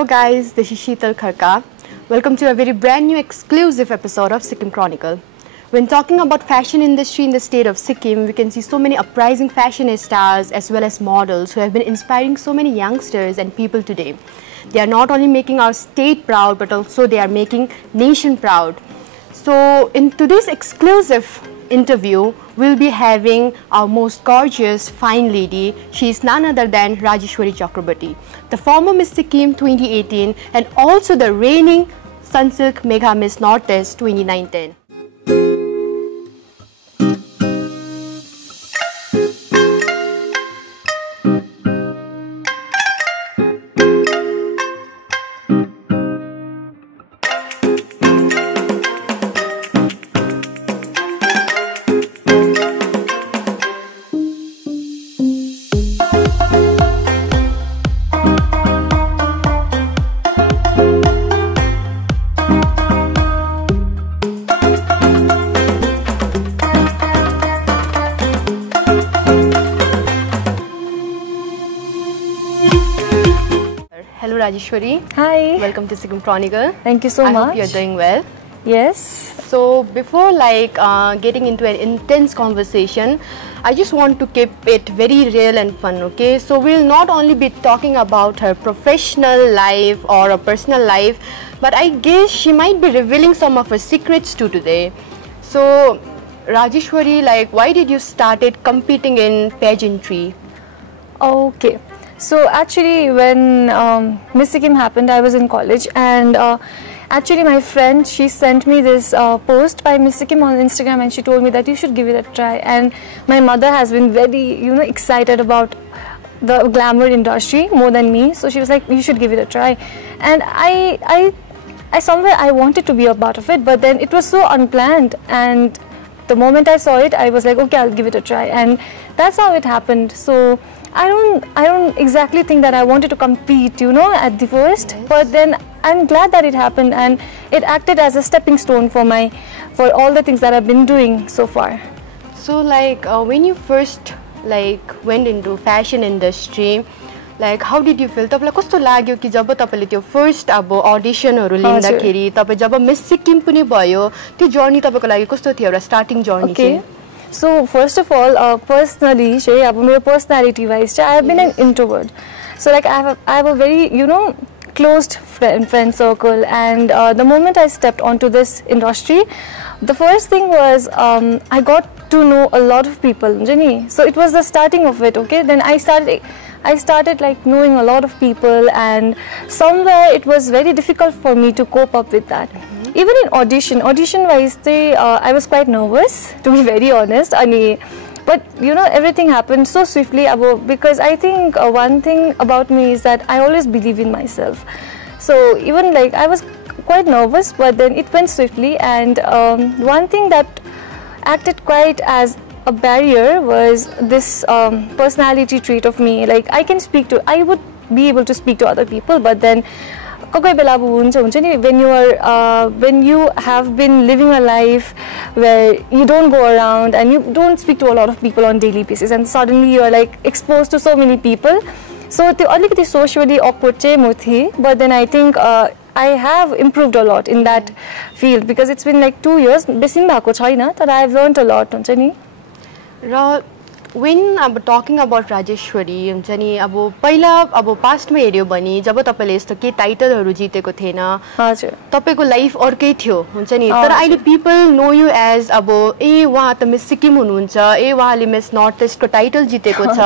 Hello guys, this is Sheetal Kharka. Welcome to a very brand new exclusive episode of Sikkim Chronicle. When talking about fashion industry in the state of Sikkim, we can see so many uprising fashionistas as well as models who have been inspiring so many youngsters and people today. They are not only making our state proud, but also they are making nation proud. So in today's exclusive interview, we'll be having our most gorgeous, fine lady. She is none other than Rajeshwari Chakrabarti, the former Miss Sikkim 2018 and also the reigning Sunsilk Mega Miss Northeast 2019. Hello Rajeshwari. Hi. Welcome to Sikkim Chronicle. Thank you so much. I hope you're doing well. Yes. So before getting into an intense conversation, I just want to keep it very real and fun, okay? So we'll not only be talking about her professional life or a personal life, but I guess she might be revealing some of her secrets too today. So Rajeshwari, why did you started competing in pageantry? Okay. So actually when Miss Sikkim happened, I was in college, and actually my friend, she sent me this post by Miss Sikkim on Instagram, and she told me that you should give it a try. And my mother has been very, excited about the glamour industry more than me. So she was like, you should give it a try. And I somewhere I wanted to be a part of it, but then it was so unplanned. And the moment I saw it, I was like, okay, I'll give it a try. And that's how it happened. So I don't exactly think that I wanted to compete, at the first, yes. But then I'm glad that it happened, and it acted as a stepping stone for all the things that I've been doing so far. So when you first went into fashion industry, how did you feel? तपाईलाई कस्तो लाग्यो कि जब तपाईले त्यो first अडिसनहरु लिँदाखेरि तपाई जब मिस सिक्किम पनि भयो त्यो जर्नी तपाईको लागि कस्तो थियो एउटा स्टार्टिङ जर्नी चाहिँ? So first of all, personally, my personality wise, I have been an introvert. So I have a very closed friend circle, and the moment I stepped onto this industry, the first thing was I got to know a lot of people, Jenny. So it was the starting of it. Okay, then I started knowing a lot of people, and somewhere it was very difficult for me to cope up with that. Even in audition wise, I was quite nervous, to be very honest. But everything happened so swiftly because I think one thing about me is that I always believe in myself. So even I was quite nervous, but then it went swiftly. And one thing that acted quite as a barrier was this personality trait of me. I would be able to speak to other people, but then when you have been living a life where you don't go around and you don't speak to a lot of people on daily basis, and suddenly you are exposed to so many people, so the socially awkward, but then I think I have improved a lot in that field because it's been 2 years, that I have learned a lot. When talking about Rajeshwari, पहिला past में हेर्यो भने जब तपाईले यस्तो के टाइटलहरु जितेको थिएन तपाईको लाइफ अर्कै थियो हुन्छ नि तर अहिले people know you as वहाँ त मिस सिक्किम हुनुहुन्छ वहाँले मिस नर्थ ईस्ट को टाइटल जितेको छ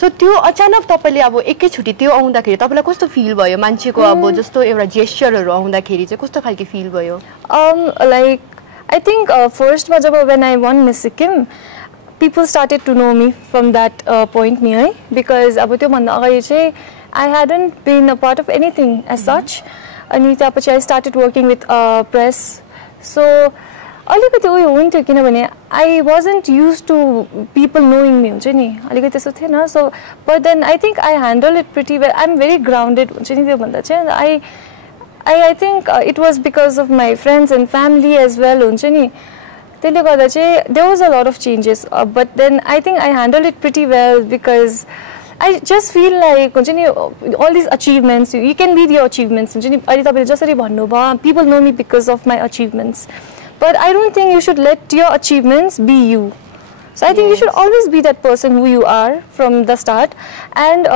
सो त्यो अचानक तपाईले एकैचोटी त्यो आउँदाखेरि तपाईलाई कस्तो फिल भयो मान्छेको जस्तो एउटा जेस्चरहरु आउँदाखेरि चाहिँ कस्तो खालको फिल भयो I think first when I won Miss Sikkim, people started to know me from that point because I hadn't been a part of anything as such. And I started working with press. So I wasn't used to people knowing me. So, but then I think I handle it pretty well. I'm very grounded. I think it was because of my friends and family as well. There was a lot of changes, but then I think I handled it pretty well because I just feel like all these achievements, you can be your achievements. People know me because of my achievements. But I don't think you should let your achievements be you. So I think you should always be that person who you are from the start. And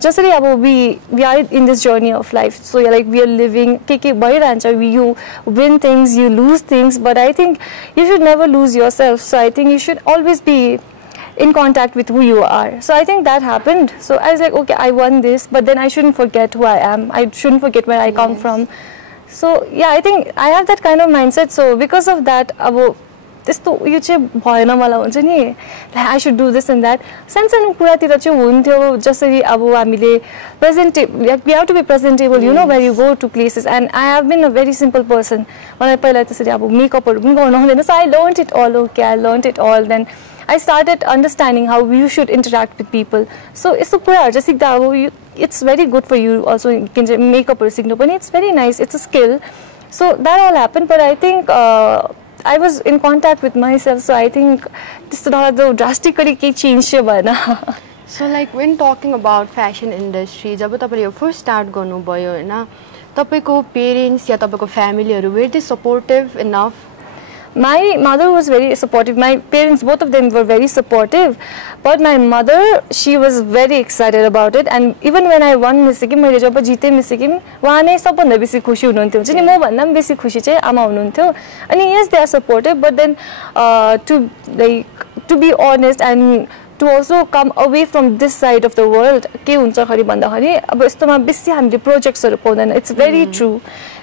just we are in this journey of life. So like we are living, you win things, you lose things. But I think you should never lose yourself. So I think you should always be in contact with who you are. So I think that happened. So I was like, okay, I won this, but then I shouldn't forget who I am. I shouldn't forget where I come from. So yeah, I think I have that kind of mindset. So because of that, I should do this and that. Just we have to be presentable, you know, where you go to places. And I have been a very simple person. When I makeup, so I learned it all. Okay, I learned it all. Then I started understanding how you should interact with people. So it's very good for you also. You can make up, it's very nice, it's a skill. So that all happened, but I think I was in contact with myself, so I think this drastically changed. So like when talking about fashion industry, जब तपाईले first start गर्नु भयो हैन, तपाईको parents या तपाईको family were they supportive enough? My mother was very supportive. My parents, both of them were very supportive. But my mother, she was very excited about it. And even when I won Miss Sikkim, I jab jite Miss Sikkim, वहाँ सबभन्दा बेसी खुसी हुनुहुन्थ्यो. चाहिँ म भन्दा पनि बेसी खुसी चाहिँ आमा हुनुहुन्थ्यो. अनि yes, they are supportive, but then to be honest and to also come away from this side of the world, के हुन्छ खरि भन्दाखेरि अब यस्तोमा बेसी हामीले प्रोजेक्ट्सहरु पाउँदैन. It's very true.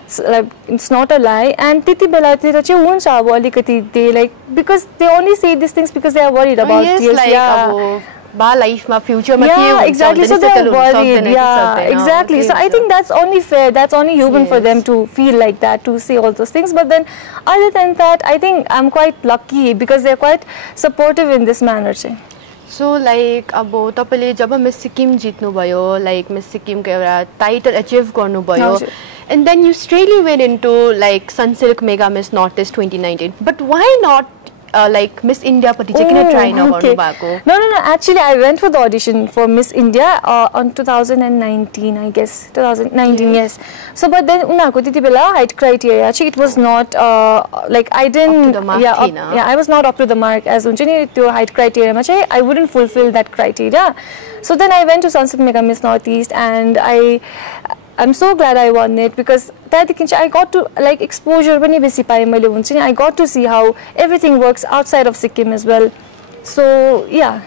It's not a lie. And त्यति बेलातिर चाहिँ हुन्छ अब अलिकति they like, because they only say these things because they are worried about yes, like life ma future ma exactly, so they are worried. Exactly. So I think that's only fair, that's only human for them to feel like that, to say all those things. But then other than that, I think I'm quite lucky because they're quite supportive in this manner. So like अब तपाईले जब Miss Sikkim जित्नु भयो, like Miss Sikkim को एउटा title achieve गर्नु भयो, and then you straightly went into like Sunsilk Mega Miss Northeast 2019. But why not like Miss India pati चाहिँ किन try नगर्नु भएको? No, actually I went for the audition for Miss India on 2019, I guess. 2019, yes. So but then उनीहरुको त्यति बेला height criteria actually it was not like I didn't up to the mark, I was not up to the mark as हुन्छ नि त्यो height criteria मा चाहिँ I wouldn't fulfill that criteria. So then I went to Sunsilk Mega Miss Northeast and I'm so glad I won it because I got to like exposure पनि बेसी पाएँ मैले हुन्छ नि. I got to see how everything works outside of Sikkim as well. So yeah.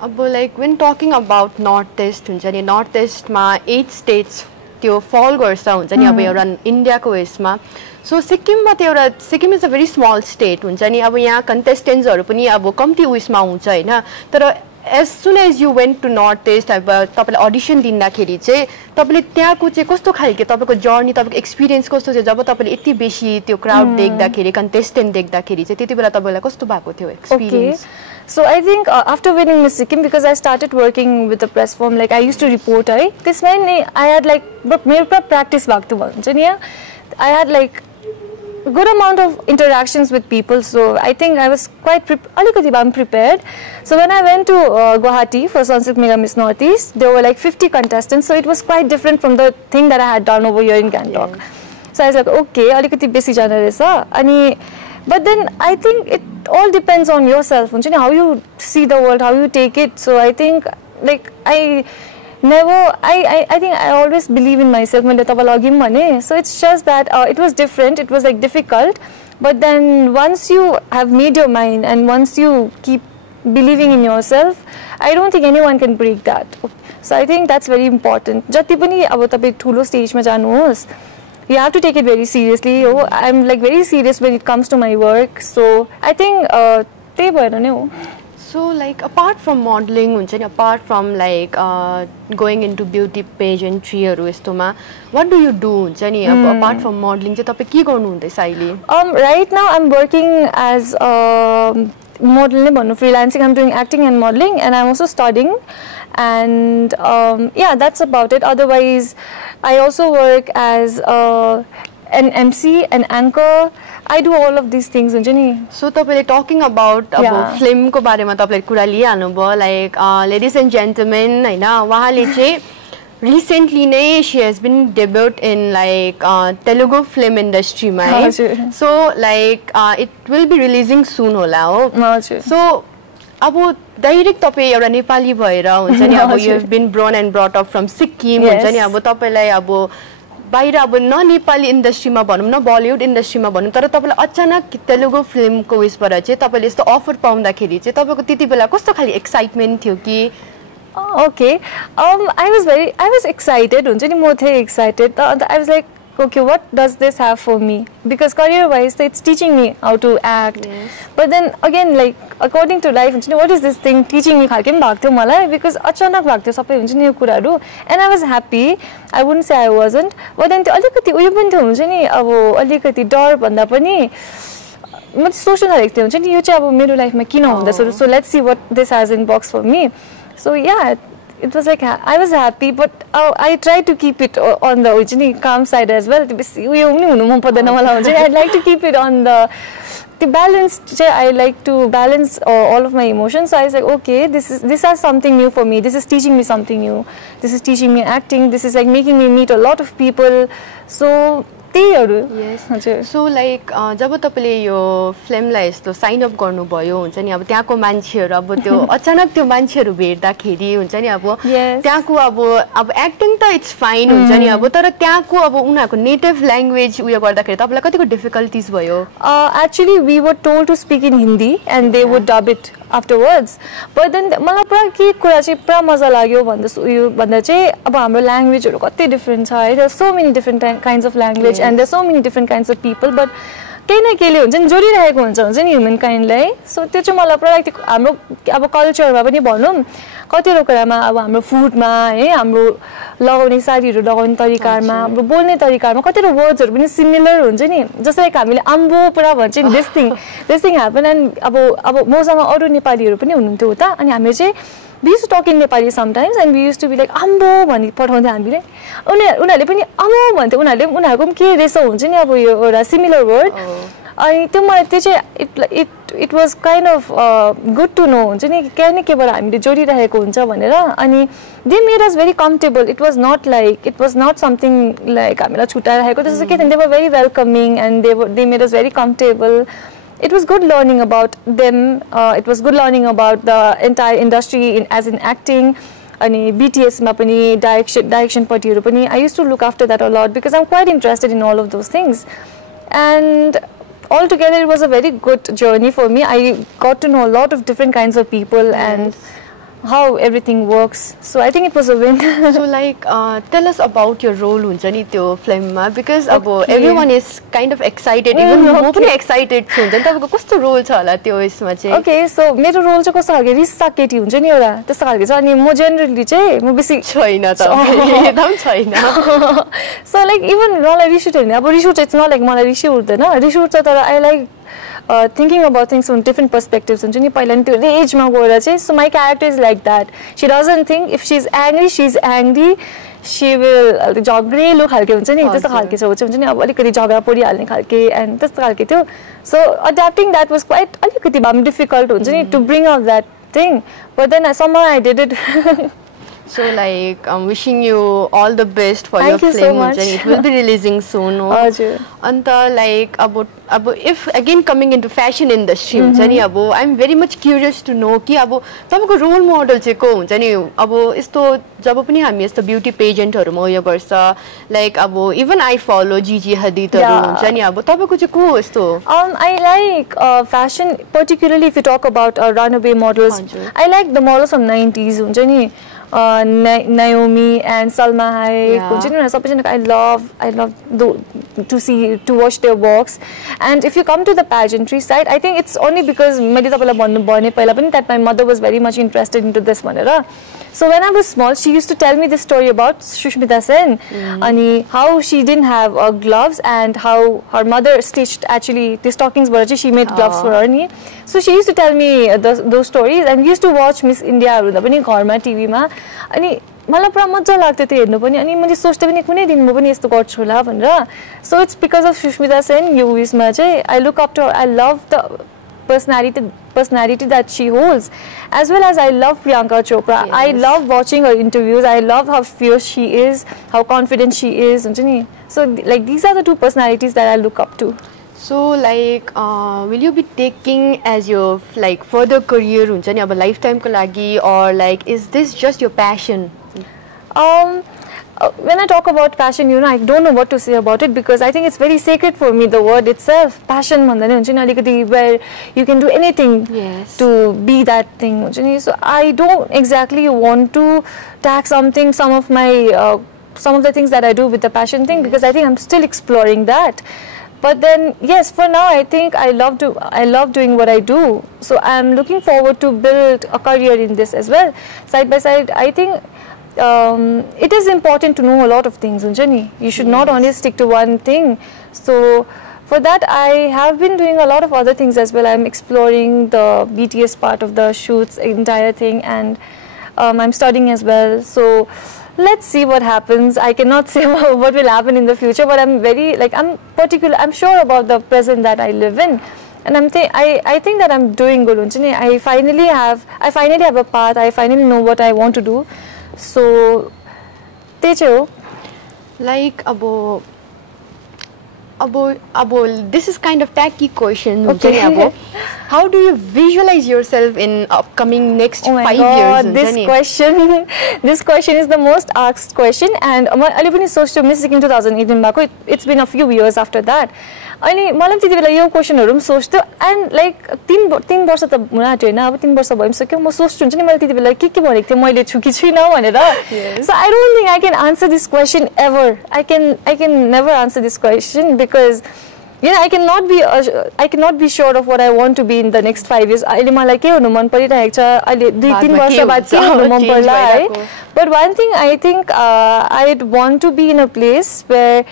अब like when talking about Northeast हुन्छ नि, Northeast मा 8 states त्यो fall गर्छ हुन्छ नि अब एउटा India को यसमा. So Sikkim मा त्यो एउटा Sikkim is a very small state हुन्छ नि. अब यहाँ contestants हरु पनि अब कम्ती उइसमा हुन्छ हैन. तर as soon as you went to Northeast, तपाईले audition दिँदाखेरि चाहिँ तपाईले त्यहाँको चाहिँ कस्तो खालको तपाईको जर्नी, तपाईको एक्सपीरियन्स कस्तो थियो जब तपाईले यति बेसी त्यो क्राउड देख्दाखेरि, contestant देख्दाखेरि चाहिँ त्यतिबेला तपाईलाई कस्तो भएको थियो experience? Okay. So I think after winning Miss Sikkim, because I started working with the press firm, like I used to report, this meant I had like मेरो practice भएको थियो भन्छ नि. I had like good amount of interactions with people, so I think I was quite prepared. So when I went to Guwahati for Sunsilk Mega Miss Northeast, there were like 50 contestants, so it was quite different from the thing that I had done over here in Gangtok. So I was like, okay, alikati besi jana रहेछ. अनि but then I think it all depends on yourself, how you see the world, how you take it. So I think like I think I always believe in myself. So it's just that it was different, it was like difficult, but then once you have made your mind and once you keep believing in yourself, I don't think anyone can break that. So I think that's very important. Jati pani aba tapai thulo stage ma jaनुहोस्, you have to take it very seriously. I'm like very serious when it comes to my work, so I think त्यही भएर नै हो. So like apart from modeling, apart from like going into beauty pageantry हरु यस्तोमा, what do you do? Apart from modeling, चाहिँ तपाई के गर्नु हुँदैछ अहिले? Right now I'm working as model नै भन्नु, freelancing. I'm doing acting and modeling, and I'm also studying, and yeah, that's about it. Otherwise I also work as an MC, an anchor. I do all of these things हुन्छ नि सो तपाईले talking about अब फिल्मको बारेमा तपाईले कुरा लिइहाल्नु भयो like ladies end gentlemen हैन उहाँले चाहिँ recently नै she has been debuted in like Telugu film industry मा so like it will be releasing soon होला हो so अब डाइरेक्ट तपाई एउटा नेपाली भएर हुन्छ नि अब you have been born and brought up from Sikkim हुन्छ नि अब तपाईलाई अब बाहिर अब न नेपाली इन्डस्ट्रीमा भनौं न बलिउड इन्डस्ट्रीमा भनौं तर तपाईलाई अचानक तेलुगु फिल्मको उयसबाट चाहिँ तपाईले यस्तो अफर पाउँदाखेरि चाहिँ तपाईको त्यतिबेला कस्तो खाली एक्साइटमेन्ट थियो कि Okay, I was excited. हुन्छ नि म थिए excited. I was like, okay, what does this have for me? Because career-wise, it's teaching me how to act. Yes. But then again, like according to life, हुन्छ नि what is this thing teaching me? खालके भएको थियो मलाई because अचानक भएको थियो सबै हुन्छ नि यो कुराहरु. And I was happy. I wouldn't say I wasn't. But then त्यो अलिकति उयो पनि थियो हुन्छ नि अब अलिकति डर भन्दा पनि म सोच्न थालेको थिएँ हुन्छ नि यो चाहिँ अब मेरो लाइफमा किन हुँदैछ so let's see what this has in box for me. So yeah, it was like I was happy, but I tried to keep it on the calm side as well. I'd like to keep it on the balance. I like to balance all of my emotions. So I was like, okay, this is something new for me. This is teaching me something new. This is teaching me acting. This is like making me meet a lot of people. So yes. So like जब तपाईले यो फिल्मलाई यस्तो sign up गर्नुभयो हुन्छ नि अब त्यहाँको मान्छेहरु अब त्यो अचानक त्यो मान्छेहरु भेट्दाखेरि हुन्छ नि अब त्यहाँको अब एक्टिङ त इट्स फाइन हुन्छ नि अब तर त्यहाँको अब उनीहरुको नेटिभ ल्याङ्ग्वेज उयो गर्दाखेरि तपाईलाई कतिको डिफिकल्टीज भयो Actually we were told to speak in Hindi and they would dub it afterwards. But then मलाई पुरा के कुरा चाहिँ पुरा मजा लाग्यो भन्दा चाहिँ अब हाम्रो ल्याङ्ग्वेजहरु कति डिफरेन्ट छ है there are so many different kinds of language and there are so many different kinds of people but केही न केहीले हुन्छ नि जोडिरहेको हुन्छ नि ह्युमन काइन्डलाई सो त्यो चाहिँ मलाई पुरा लाग्थ्यो हाम्रो अब कल्चरमा पनि भनौं कतिवटा कुरामा अब हाम्रो फुडमा है हाम्रो लगाउने साडीहरु लगाउने तरिकामा हाम्रो बोल्ने तरिकामा कतिवटा वर्ड्सहरु पनि सिमिलर हुन्छ नि जस्तै हामीले आम्बो पुरा भन्छ नि this thing happen and अब मसँग अरु नेपालीहरु पनि हुनुहुन्थ्यो उता अनि हामी चाहिँ we used to talk in Nepali sometimes and we used to be like ambo भनि पठाउँथे हामीले उनीहरुले पनि ambo भन्थे उनीहरुको पनि के रेसो हुन्छ नि अब यो एउटा सिमिलर वर्ड अनि त्यो मलाई त्यो चाहिँ it was kind of good to know हुन्छ नि के केबाट हामीले जोडिरहेको हुन्छ भनेर अनि they made us very comfortable it was not something like हामीलाई छुटाइरहेको जस्तो के they were very welcoming and they made us very comfortable. It was good learning about them. It was good learning about the entire industry as in acting. And BTS ma pani direction partiharu pani. I used to look after that a lot because I'm quite interested in all of those things. And altogether, it was a very good journey for me. I got to know a lot of different kinds of people and how everything works. So I think it was a win. So like tell us about your role huncha ni tyo film ma because everyone is kind of excited even म पनि excited छु हुन्छ नि तपाईको कस्तो role छ होला त्यो यसमा चाहिँ Okay so मेरो रोल चाहिँ कस्तो खालको रिस्सा केटी हुन्छ नि एउटा त्यस्तो खालको छ अनि म जनरली चाहिँ म बेसी छैन त एकदम छैन So like even मलाई रिस उठ्यो भने अब रिस उठ्छ it's not like मलाई रिस उठ्दैन रिस उठ्छ तर I like thinking about things from different perspectives हुन्छ नि पहिला नि त्यो रेजमा गएर चाहिँ so my character is like that she doesn't think if she's angry she will झगडेलो खालके हुन्छ नि त्यस्तो खालके हुन्छ नि अब अलिकति झगडा परिहाल्ने खालके and त्यस्तो खालके थियो so adapting that was quite अलिकति भए difficult हुन्छ नि to bring out that thing but then somehow I did it. So like I'm wishing you all the best for Thank your you film. so much. It will be releasing soon. And like about if again coming into fashion industry, I'm very much curious to know कि अब तपाईको role model चाहिँ को हुन्छ नि अब यस्तो जब पनि हामी यस्तो beauty pageantहरुमा उयो गर्छ like अब even I follow Gigi Hadidहरु हुन्छ नि अब तपाईको चाहिँ को यस्तो I like fashion particularly if you talk about runaway models. I like the models from 90s हुन्छ नि Naomi and Salma Hayek. I love to watch their walks. And if you come to the pageantry side, I think it's only because that my mother was very much interested into this manera. So when I was small, she used to tell me this story about Shushmita Sen and how she didn't have gloves and how her mother stitched actually the stockings, but she made gloves for her. So she used to tell me those stories and we used to watch Miss India TV ma. अनि मलाई पुरा मजा लाग्थ्यो त्यो हेर्नु पनि अनि मैले सोच्दै पनि कुनै दिन म पनि यस्तो गर्छु होला भनेर so it's because of Sushmita Sen यो उयसमा चाहिँ I look up to I love the personality that she holds, as well as I love Priyanka Chopra. Yes. I love watching her interviews. I love how fierce she is, how confident she is. So like these are the two personalities that I look up to. So like will you be taking as your like further career huncha ni aba lifetime ko lagi, or like is this just your passion? When I talk about passion, you know, I don't know what to say about it because I think it's very sacred for me, the word itself. Passion bhanda nai huncha ni alikati where you can do anything to be that thing huncha ni. So I don't exactly want to tag something, some of the things that I do with the passion thing because I think I'm still exploring that. But then yes, for now I think I love doing what I do. So I'm looking forward to build a career in this as well. Side by side, I think it is important to know a lot of things, you should not only stick to one thing. So for that I have been doing a lot of other things as well. I'm exploring the BTS part of the shoots, entire thing, and I'm studying as well. So let's see what happens. I cannot say what will happen in the future, but I'm sure about the present that I live in. And I think that I'm doing good. I finally have a path. I finally know what I want to do. So, teacher, like abo, this is kind of tacky question. Okay. How do you visualize yourself in upcoming next 5 years? This question is the most asked question, and I live in social music in 2018. It's been a few years after that. अनि मलाई त्यति बेला यो क्वेशनहरु पनि सोच्थ्यो and like 3 वर्ष त हुन आट्यो हैन अब 3 वर्ष भइसक्यो म सोच्छु हुन्छ नि मैले त्यति बेला के भनेको थिए मैले छु कि छैन भनेर so I don't think I can answer this question ever I can never answer this question because I cannot be sure of what I want to be in the next 5 years. अहिले मलाई के हुनु मन परिरहेको छ अहिले 2-3 वर्ष बाद के हुनु मन पर्ला है but one thing I think I'd want to be in a place where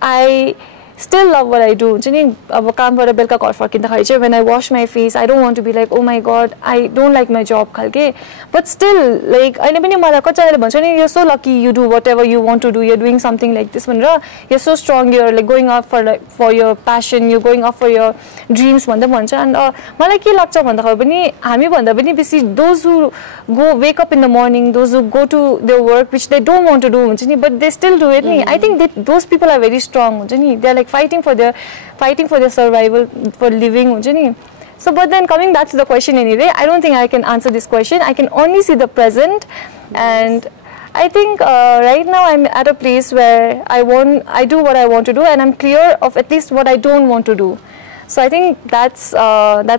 I still love what I do. अब कामबाट बेलुका घर फर्किँदाखेरि चाहिँ when I wash my face, I don't want to be like, oh my god, I don't like my job खालके. But still, like अहिले पनि मलाई कतिजनाले भन्छ नि you're so lucky, you do whatever you want to do, you're doing something like this भनेर you're so strong, you're like going out for your passion, you're going out for your dreams भन्दै भन्छ. And मलाई के लाग्छ भन्दाखेरि पनि हामी भन्दा पनि बेसी those who wake up in the morning, those who go to their work which they don't want to do हुन्छ नि but they still do it नि. I think those people are very strong हुन्छ नि. They're like fighting for their survival, for living huncha ni. So but then coming back to the question anyway, I don't think I can answer this question. I can only see the present. And I think right now I'm at a place where I do what I want to do and I'm clear of at least what I don't want to do. So I think that's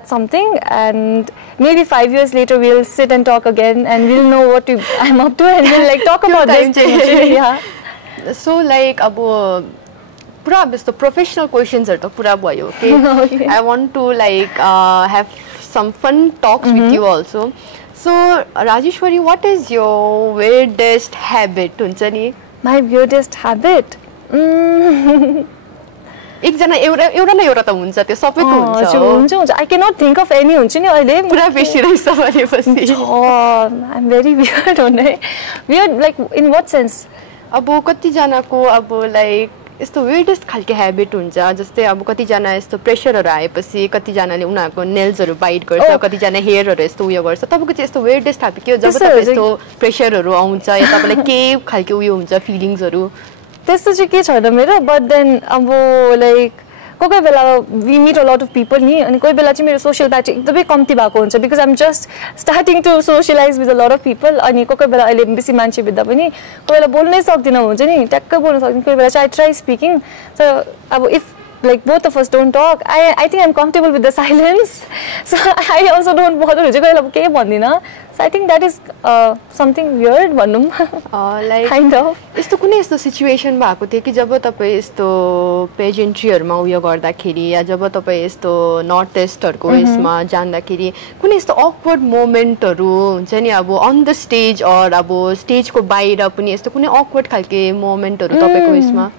something, and maybe 5 years later we'll sit and talk again and we'll know what I'm up to and we'll like talk about this thing. Yeah. So like abo pura besto professional questions are to pura bhayo, okay? I want to like have some fun talks with you also. So Rajeshwari, what is your weirdest habit huncha ni? My weirdest habit? एकजना एउटा न एउटा त हुन्छ त्यो सबैको हुन्छ I cannot think of any हुन्छ नि अहिले पुरा बेसी रहेछ भनेपछि I'm very weird हुने weird like in what sense? अब कति जनाको अब लाइक यस्तो weirdest खालके ह्याबिट हुन्छ जस्तै अब कति जना यस्तो प्रेसरहरु आएपछि कति जनाले उनीहरुको नेल्सहरु बाइट गर्छ कति जना हेयरहरु यस्तो उयो गर्छ तपाईको चाहिँ यस्तो weirdest खालके के हो जब तपाईँ यस्तो प्रेसरहरु आउँछ या तपाईलाई के खालके उयो हुन्छ फिलिङ्सहरु त्यस्तो चाहिँ के छैन मेरो बट देन अब लाइक कोही बेला वी मिट अ लट अफ पिपल नि अनि कोही बेला चाहिँ मेरो सोशल ब्याटरी एकदमै कम्ती भएको हुन्छ because I am just starting to socialize with a lot of people अनि कोही बेला अहिले बेसी मान्छे भेट्दा पनि कोही बेला बोल्नै सक्दिनँ हुन्छ नि ट्याक्कै बोल्न सक्दिनँ कोही बेला चाहिँ आई ट्राई स्पिकिङ सो अब if like both of us don't talk, I think I'm comfortable with the silence, so I also don't bother हुन्छ कहिले के भन्दिन. So I think that is something weird भनौं like kind of यस्तो कुनै यस्तो situation भएको थियो कि जब तपाई यस्तो पेजेन्ट्रीहरुमा उयो गर्दाखेरि या जब तपाई यस्तो नर्थ ईस्टहरुको यसमा जाँदाखेरि कुनै यस्तो awkward मोमेन्टहरु हुन्छ नि अब अन द स्टेज अर अब स्टेजको बाहिर पनि यस्तो कुनै awkward खालके मोमेन्टहरु तपाईको यसमा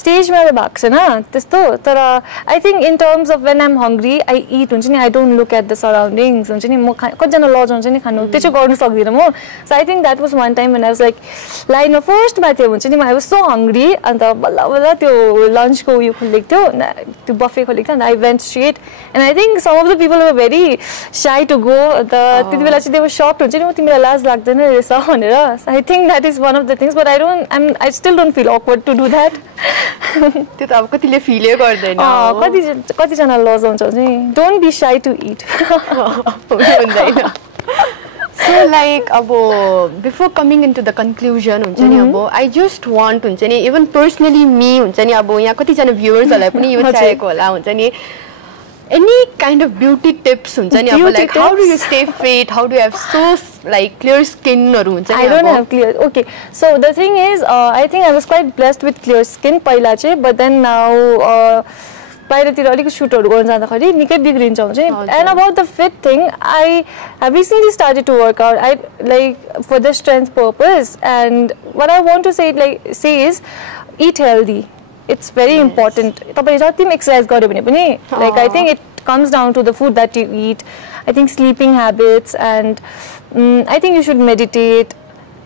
स्टेजमा त भएको छैन त्यस्तो तर I think in terms of when आइम हङ्ग्री आई इट हुन्छ नि I don't look at the surroundings हुन्छ नि म कतिजना लजाउँछ नि खानु त्यो चाहिँ गर्नु सक्दिनँ म so I think that was one time when I was like लाइनमा फर्स्टमा थियो हुन्छ नि आई वाज सो हङ्ग्री अन्त बल्ल बल्ल त्यो लन्चको उयो खोलेको थियो त्यो बफे खोलेको थियो अन्त I went straight and I think some of the people were very shy to go अन्त त्यति बेला चाहिँ देवर सक्ड हुन्छ नि म तिमीलाई लाज लाग्दैन रहेछ भनेर I think that is one of the things but I still don't feel awkward to do that त्यो त अब कतिले फिलै गर्दैन कतिजना लजाउँछ नि don't be shy to it हुँदैन सो लाइक अब before coming into the conclusion हुन्छ नि अब आई जस्ट वान्ट हुन्छ नि इभन पर्सनली मी हुन्छ नि अब यहाँ कतिजना भ्युवर्सहरूलाई पनि यो चाहिएको होला हुन्छ नि any kind of beauty tips huncha ni aba like how do you stay fit, how do you have so like clear skin or huncha ni I don't have clear okay so the thing is I think I was quite blessed with clear skin पहिला चाहिँ but then now बाहिरतिर अलिक सुटहरू गर्न जाँदाखेरि निकै बिग्रिन्छ हुन्छ नि and about the fit thing I have recently started to work out I like for the strength purpose and what I want to say is eat healthy it's very important तपाईले जति exercise गर्यो भने पनि like I think it comes down to the food that you eat I think sleeping habits and I think you should meditate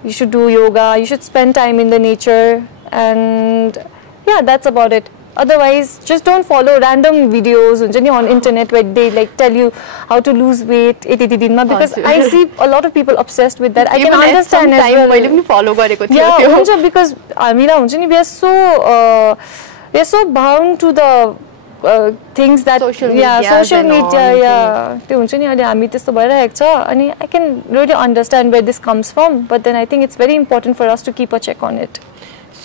you should do yoga you should spend time in the nature and yeah that's about it otherwise just don't follow random videos on internet where they like tell you how to lose weight because I see a lot of people obsessed with that I can understand as well मैले पनि follow गरेको थियो yeah हुन्छ because हामीलाई हुन्छ नि we are so bound to the things that social media yeah त्यो हुन्छ नि अहिले हामी त्यस्तो भइरहेको छ अनि I can really understand where this comes from but then I think it's very important for us to keep a check on it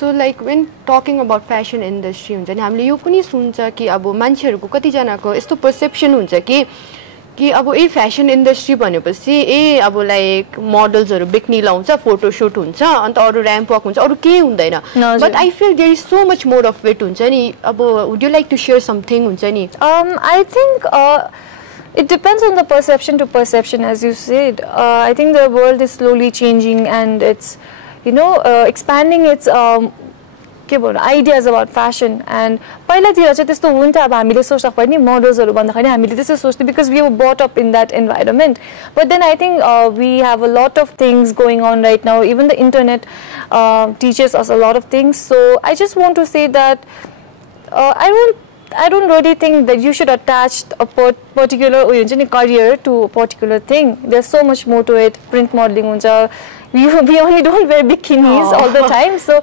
so like when talking about fashion industry हुन्छ नि हामीले यो पनि सुन्छ कि अब मान्छेहरुको कति जनाको यस्तो पर्सेप्सन हुन्छ कि अब ए फ्यासन इन्डस्ट्री भनेपछि ए अब लाइक मोडल्सहरु बिक्नी लाउँछ फोटो शूट हुन्छ अन्त अरु र्याम्प वक हुन्छ अरु के हुँदैन but I feel there is so much more of it हुन्छ नि अब would you like to share something हुन्छ नि I think it depends on the perception as you said I think the world is slowly changing and it's expanding its ideas about fashion and पहिलातिर चाहिँ त्यस्तो हुन्थ्यो अब हामीले सोच्दा पनि मोडल्सहरु भन्दाखेरि हामीले त्यस्तो सोच्थ्यौ because we were brought up in that environment but then I think we have a lot of things going on right now even the internet teaches us a lot of things so I just want to say that I don't really think that you should attach a particular career to a particular thing there's so much more to it print modeling huncha we only don't wear bikinis all the time so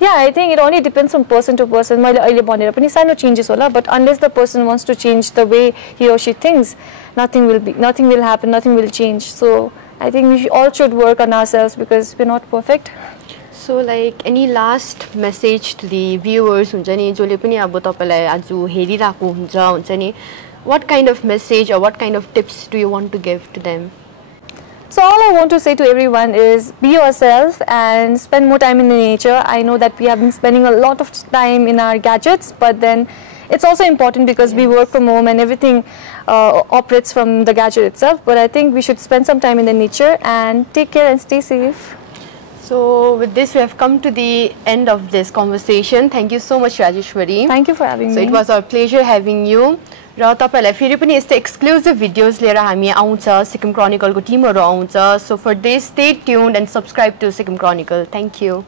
yeah I think it only depends on person to person मैले अहिले भनेर पनि सानो changes होला but unless the person wants to change the way he or she thinks nothing will happen nothing will change so I think we all should work on ourselves because we're not perfect so like any last message to the viewers हुन्छ नि जसले पनि अब तपाईलाई आज हेरिराको हुन्छ नि what kind of message or what kind of tips do you want to give to them So all I want to say to everyone is be yourself and spend more time in the nature. I know that we have been spending a lot of time in our gadgets, but then it's also important because we work from home and everything operates from the gadget itself. But I think we should spend some time in the nature and take care and stay safe. So with this, we have come to the end of this conversation. Thank you so much, Rajeshwari. Thank you for having me. So it was our pleasure having you. र तपाईलाई फेरि पनि यस्तो exclusive videos लिएर हामी आउँछ सिक्किम क्रोनिकलको टिमहरु आउँछ so for this stay tuned and subscribe to Sikkim chronicle thank you